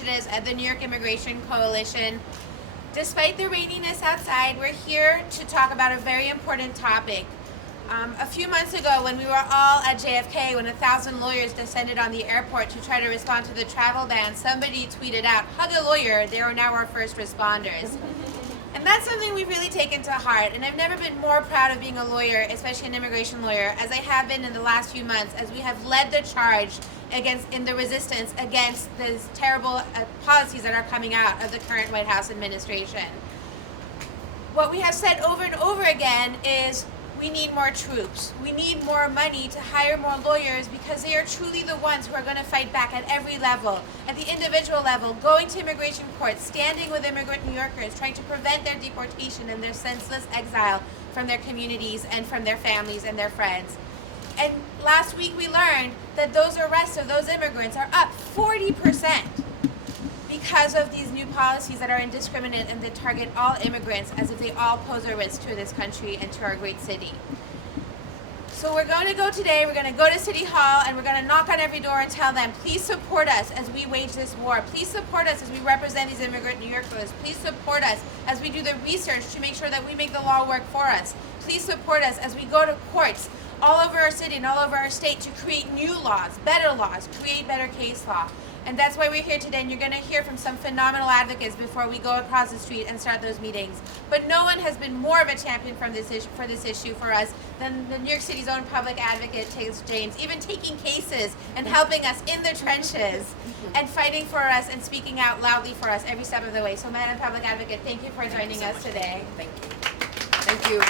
initiatives of the New York Immigration Coalition. Despite the raininess outside, we're here to talk about a very important topic. A few months ago, when we were all at JFK, when 1,000 lawyers descended on the airport to try to respond to the travel ban, somebody tweeted out, "Hug a lawyer, they are now our first responders." And that's something we've really taken to heart. And I've never been more proud of being a lawyer, especially an immigration lawyer, as I have been in the last few months, as we have led the charge in the resistance against these terrible policies that are coming out of the current White House administration. What we have said over and over again is we need more troops. We need more money to hire more lawyers because they are truly the ones who are going to fight back at every level, at the individual level, going to immigration courts, standing with immigrant New Yorkers, trying to prevent their deportation and their senseless exile from their communities and from their families and their friends. And last week we learned that those arrests of those immigrants are up 40% because of these new policies that are indiscriminate and that target all immigrants as if they all pose a risk to this country and to our great city. So we're going to go today, we're going to go to City Hall, and we're going to knock on every door and tell them, please support us as we wage this war. Please support us as we represent these immigrant New Yorkers. Please support us as we do the research to make sure that we make the law work for us. Please support us as we go to courts all over our city and all over our state to create new laws, create better case law. And that's why we're here today, and you're going to hear from some phenomenal advocates before we go across the street and start those meetings. But no one has been more of a champion for this issue for us than the New York City's own public advocate, Taylor James, even taking cases and helping us in the trenches and fighting for us and speaking out loudly for us every step of the way. So, Madam Public Advocate, thank you for joining us today. Thank you. Thank you.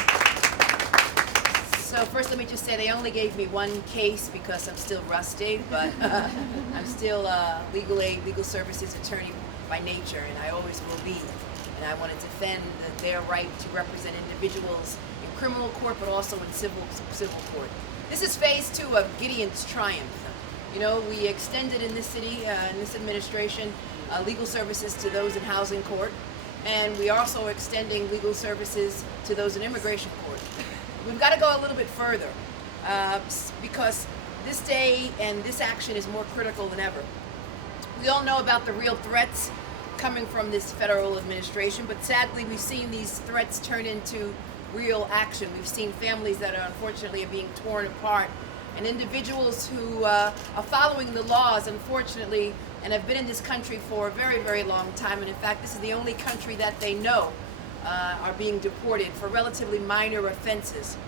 So first, let me just say they only gave me one case because I'm still rusty, but I'm still a legal services attorney by nature, and I always will be. And I want to defend their right to represent individuals in criminal court, but also in civil court. This is phase 2 of Gideon's triumph. You know, we extended in this city, in this administration, legal services to those in housing court, and we are also extending legal services to those in immigration court. We've got to go a little bit further because this day and this action is more critical than ever. We all know about the real threats coming from this federal administration, but sadly we've seen these threats turn into real action. We've seen families that are unfortunately being torn apart, and individuals who are following the laws, unfortunately, and have been in this country for a very, very long time, and in fact this is the only country that they know, are being deported for relatively minor offenses.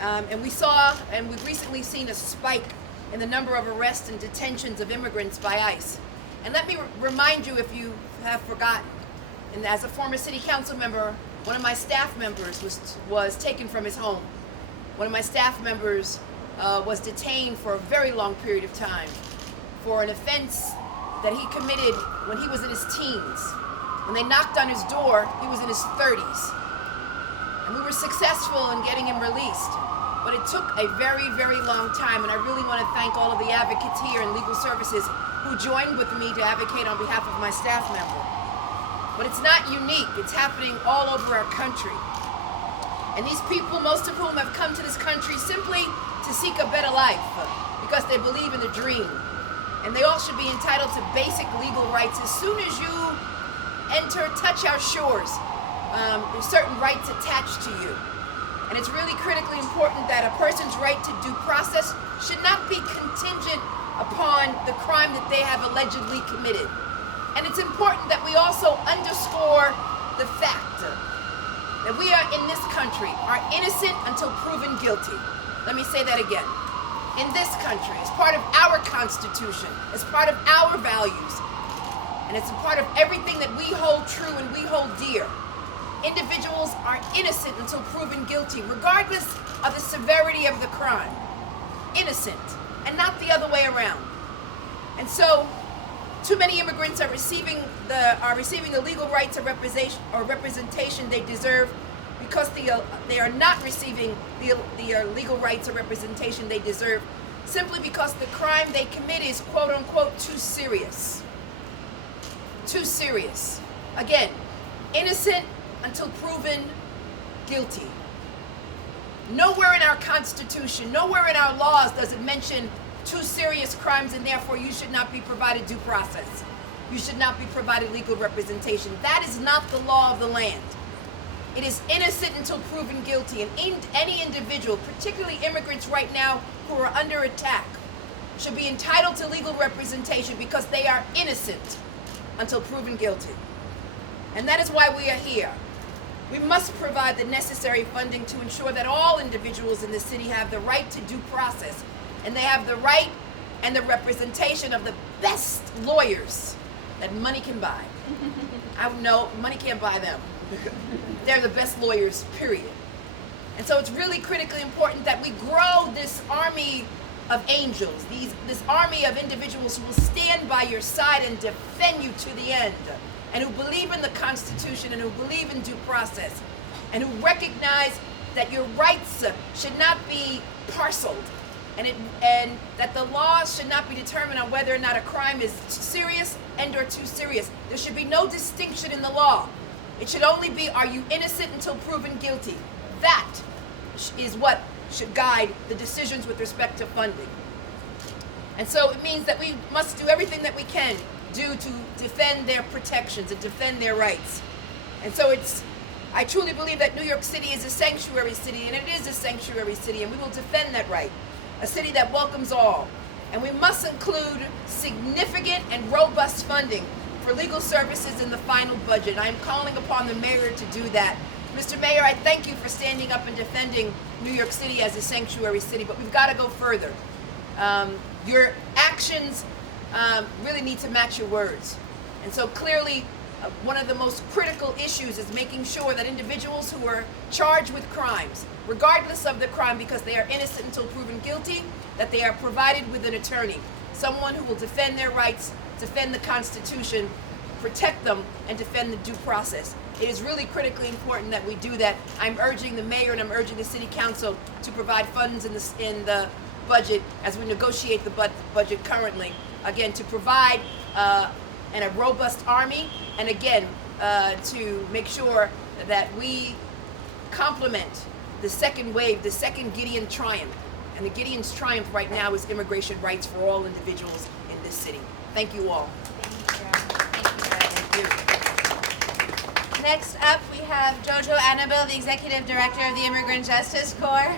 And we've recently seen a spike in the number of arrests and detentions of immigrants by ICE. And let me remind you, if you have forgotten, and as a former city council member, one of my staff members was taken from his home. One of my staff members was detained for a very long period of time for an offense that he committed when he was in his teens. When they knocked on his door, he was in his 30s. And we were successful in getting him released. But it took a very, very long time, and I really want to thank all of the advocates here in legal services who joined with me to advocate on behalf of my staff member. But it's not unique. It's happening all over our country. And these people, most of whom have come to this country simply to seek a better life because they believe in the dream. And they all should be entitled to basic legal rights. As soon as you touch our shores, there's certain rights attached to you. And it's really critically important that a person's right to due process should not be contingent upon the crime that they have allegedly committed. And it's important that we also underscore the fact that we are in this country are innocent until proven guilty. Let me say that again. In this country, as part of our Constitution, as part of our values, and it's a part of everything that we hold true and we hold dear. Individuals are innocent until proven guilty, regardless of the severity of the crime. Innocent, and not the other way around. And so, too many immigrants are receiving the legal rights of representation they deserve because they are not receiving the legal rights of representation they deserve simply because the crime they commit is quote unquote too serious. Too serious. Again, innocent until proven guilty. Nowhere in our Constitution, nowhere in our laws does it mention too serious crimes and therefore you should not be provided due process. you should not be provided legal representation. That is not the law of the land. It is innocent until proven guilty, and any individual, particularly immigrants right now who are under attack, should be entitled to legal representation because they are innocent until proven guilty. And that is why we are here. We must provide the necessary funding to ensure that all individuals in the city have the right to due process, and they have the right and the representation of the best lawyers that money can buy. I know money can't buy them. They're the best lawyers, period. And so it's really critically important that we grow this army of angels, this army of individuals who will stand by your side and defend you to the end, and who believe in the Constitution and who believe in due process, and who recognize that your rights should not be parceled, and that the laws should not be determined on whether or not a crime is serious and or too serious. There should be no distinction in the law. It should only be, are you innocent until proven guilty? That is what should guide the decisions with respect to funding. And so it means that we must do everything that we can do to defend their protections and defend their rights. And so I truly believe that New York City is a sanctuary city, and it is a sanctuary city, and we will defend that right. A city that welcomes all. And we must include significant and robust funding for legal services in the final budget. I am calling upon the mayor to do that. Mr. Mayor, I thank you for standing up and defending New York City as a sanctuary city, but we've got to go further. Your actions really need to match your words. And so clearly, one of the most critical issues is making sure that individuals who are charged with crimes, regardless of the crime, because they are innocent until proven guilty, that they are provided with an attorney, someone who will defend their rights, defend the Constitution, protect them, and defend the due process. It is really critically important that we do that. I'm urging the mayor and I'm urging the city council to provide funds in the budget as we negotiate the budget currently, again, to provide a robust army, and again, to make sure that we complement the second wave, the second Gideon triumph. And the Gideon's triumph right now is immigration rights for all individuals in this city. Thank you all. Thank you. Next up, we have Jojo Annabelle, the Executive Director of the Immigrant Justice Corps,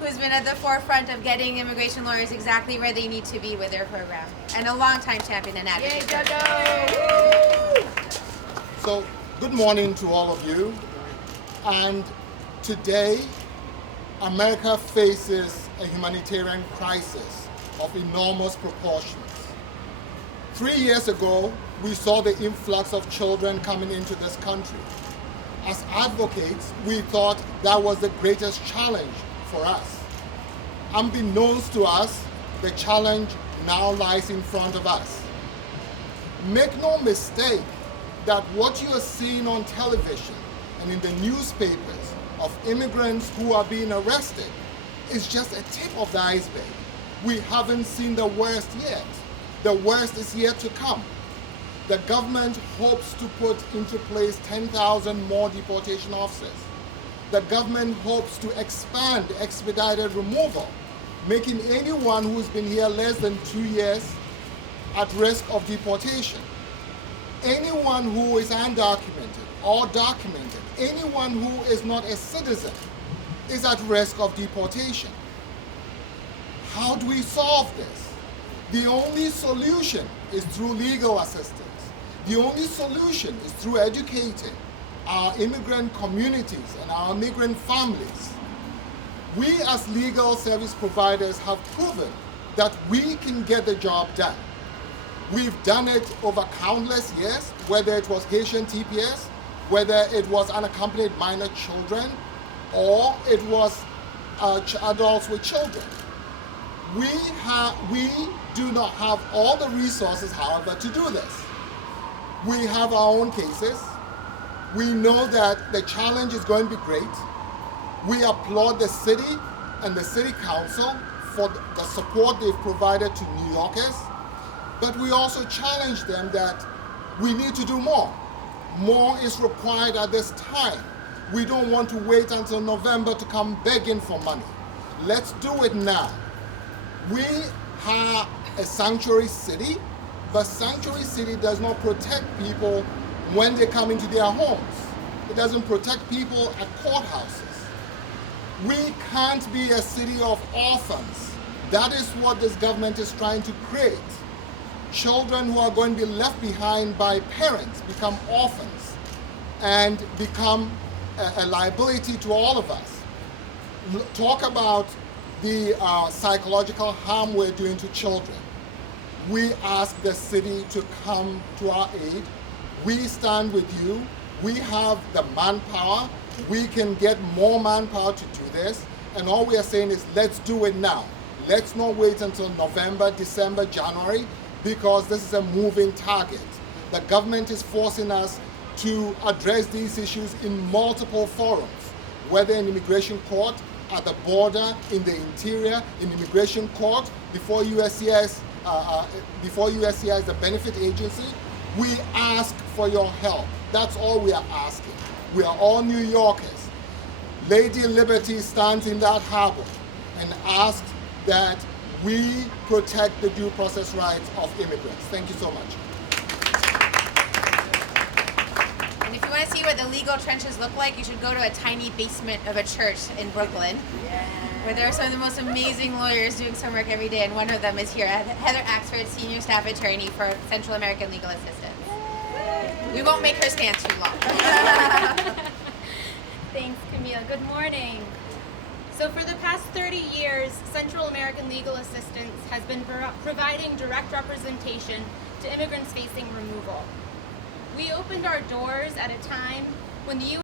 who's been at the forefront of getting immigration lawyers exactly where they need to be with their program, and a longtime champion and advocate. Yay, Jojo! So, good morning to all of you. And today, America faces a humanitarian crisis of enormous proportions. 3 years ago, we saw the influx of children coming into this country. As advocates, we thought that was the greatest challenge for us. Unbeknownst to us, the challenge now lies in front of us. Make no mistake that what you are seeing on television and in the newspapers of immigrants who are being arrested is just a tip of the iceberg. We haven't seen the worst yet. The worst is yet to come. The government hopes to put into place 10,000 more deportation officers. The government hopes to expand expedited removal, making anyone who's been here less than 2 years at risk of deportation. Anyone who is undocumented or documented, anyone who is not a citizen, is at risk of deportation. How do we solve this? The only solution is through legal assistance. The only solution is through educating our immigrant communities and our immigrant families. We as legal service providers have proven that we can get the job done. We've done it over countless years, whether it was Haitian TPS, whether it was unaccompanied minor children, or it was adults with children. We do not have all the resources, however, to do this. We have our own cases. We know that the challenge is going to be great. We applaud the city and the city council for the support they've provided to New Yorkers, but we also challenge them that we need to do more. More is required at this time. We don't want to wait until November to come begging for money. Let's do it now. We are a sanctuary city But sanctuary city does not protect people when they come into their homes. It doesn't protect people at courthouses. We can't be a city of orphans. That is what this government is trying to create. Children who are going to be left behind by parents become orphans and become a liability to all of us. Talk about the psychological harm we're doing to children. We ask the city to come to our aid. We stand with you. We have the manpower. We can get more manpower to do this. And all we are saying is let's do it now. Let's not wait until November, December, January, because this is a moving target. The government is forcing us to address these issues in multiple forums, whether in immigration court, at the border, in the interior, in immigration court, before USCIS, the benefit agency. We ask for your help. That's all we are asking. We are all New Yorkers. Lady Liberty stands in that harbor and asks that we protect the due process rights of immigrants. Thank you so much. And if you want to see what the legal trenches look like, you should go to a tiny basement of a church in Brooklyn, where there are some of the most amazing lawyers doing some work every day, and one of them is here, Heather Axford, Senior Staff Attorney for Central American Legal Assistance. We won't make her stand too long. Thanks, Camille. Good morning. So for the past 30 years, Central American Legal Assistance has been providing direct representation to immigrants facing removal. We opened our doors at a time when the